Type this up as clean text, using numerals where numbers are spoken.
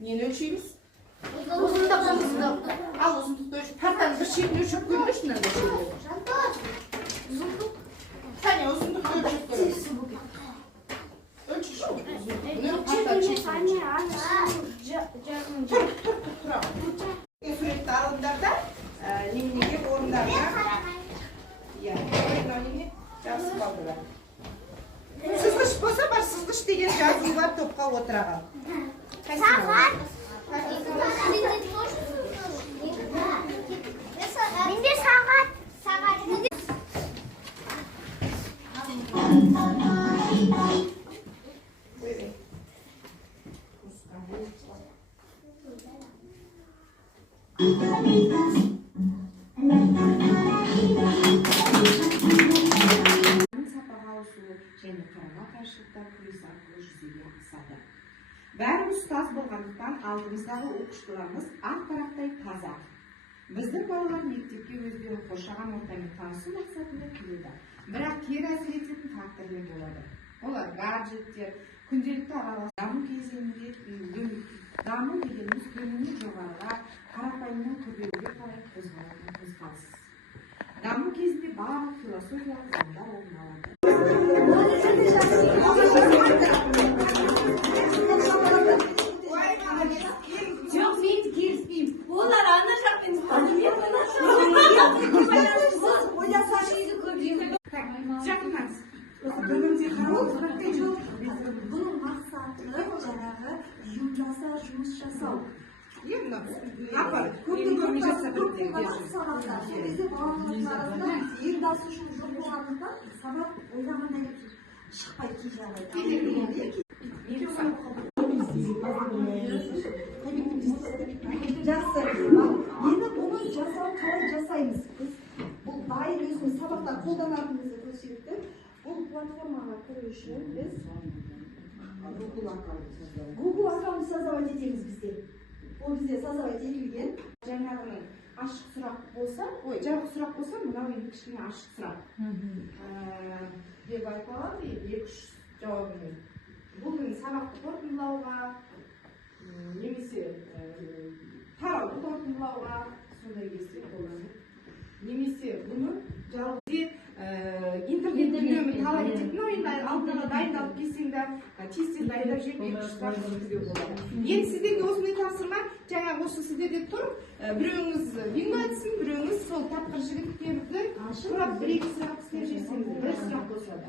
Neni ölçüymüz? Uzunluk. Al uzunlukta ölçü. Partanın bir şeklini ölçüp görmüş mü? Uzunluk. Saniye uzunlukta ölçüp görmüş. Ölçü şu. Uzunlukunu partan çekmiş. Sürekli alımlarda, nimliği orunlarda, yani öyle жақсы қалдыlar. Sızgış болса бар, sızgış деген жазу бар топқа отыраған. Сағат. Менде сағат. және қарама қайшылықта күрес арқылы жүзеге асады. Бәрі ұстаз болғандықтан алдымыздағы оқушыларымыз ақ тарақтай таза. Біздің балалар мектепке өздері қоршаған ортамен танысу мақсатында келеді. Бірақ кері әсер ететін факторлар болады. Олар гаджеттер, күнделікті араласу, даму кезеңінде даму дегеніміз төменнен жоғарыға, қарапайымнан көбеюге қарай қозғалатын қозғалыс. Даму кезінде барлық философиялық заңдар орын алады. Жоқ, мен келіспеймін. Олар ана жақпен Жақынаңыз. Бұның мақсаты жаңағы жұмыс жасау. Ұйымдасушылық жоқ болғандықтан сабақ ойлағандай шықпай кей жағдайда. Жақсы. Енді бұны жасау қалай жасаймыз? Бұл дайын өзіміз сабақта қолданатынымызды көрсетті. Бұл платформаға кіру үшін біз Google аккаунт создавать етеміз бізде. Ол бізде создавать етілген. Жаңағының ашық сұрақ болса, жабық сұрақ болса, мынау енді кішкене ашық сұрақ. Деп айтылады, 2-3 жауабымен. Бұл сабақты қорытындылауға, немесе тарауды қорытындылауға сондай кезде қолданылады. Немесе бұны жалғыз интернет дүниемен талап ететін ойында алдына дайындалып келсең де тестен дайындап жеп 2-3 сұрақ жүргізуге болады. Енді сіздерге осындай тапсырма, жаңа осы сіздерде тұр, біреуіңіз бинго айтсын, біреуіңіз сол тапқыр жігіттерді сұрап 1-2 сұрақ істеп жесеңіз, бір сұрақ болса да.